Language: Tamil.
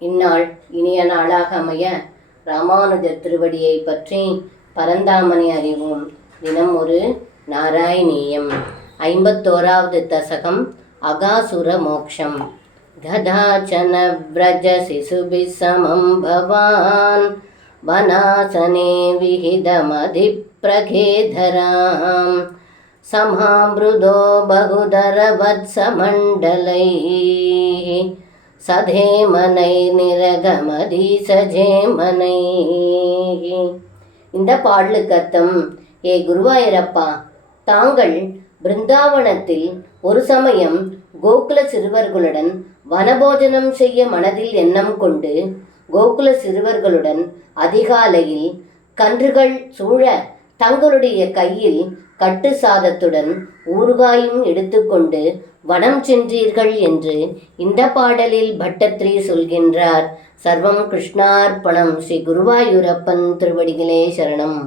இந்நாள் இனிய நாளாக அமைய ராமானுஜர் திருவடியை பற்றி பரந்தாமனை அறிவோம். தினம் ஒரு நாராயணீயம். 51வது தசகம். அகாசுர மோக்ஷம். ததாச்சன விரஜ சிசுபி சமம் பவான் வனாசனே விஹிதமதி பிரகேதராம் சமாவ்ருதோ பகுதர வத்சமண்டலை சதேமனை நிரகமதி சஜேமனை. இந்த பாடலுக்கு அர்த்தம்: ஏ குருவாயூரப்பா, தாங்கள் பிருந்தாவனத்தில் ஒரு சமயம் கோகுல சிறுவர்களுடன் வனபோஜனம் செய்ய மனதில் எண்ணம் கொண்டு கோகுல சிறுவர்களுடன் அதிகாலையில் கன்றுகள் சூழ தங்களுடைய கையில் கட்டு சாதத்துடன் ஊறுகாயும் எடுத்துக்கொண்டு வனம் சென்றீர்கள் என்று இந்த பாடலில் பட்டத்ரி சொல்கின்றார். சர்வம் கிருஷ்ணார்ப்பணம். ஸ்ரீ குருவாயூரப்பன் திருவடிகளே சரணம்.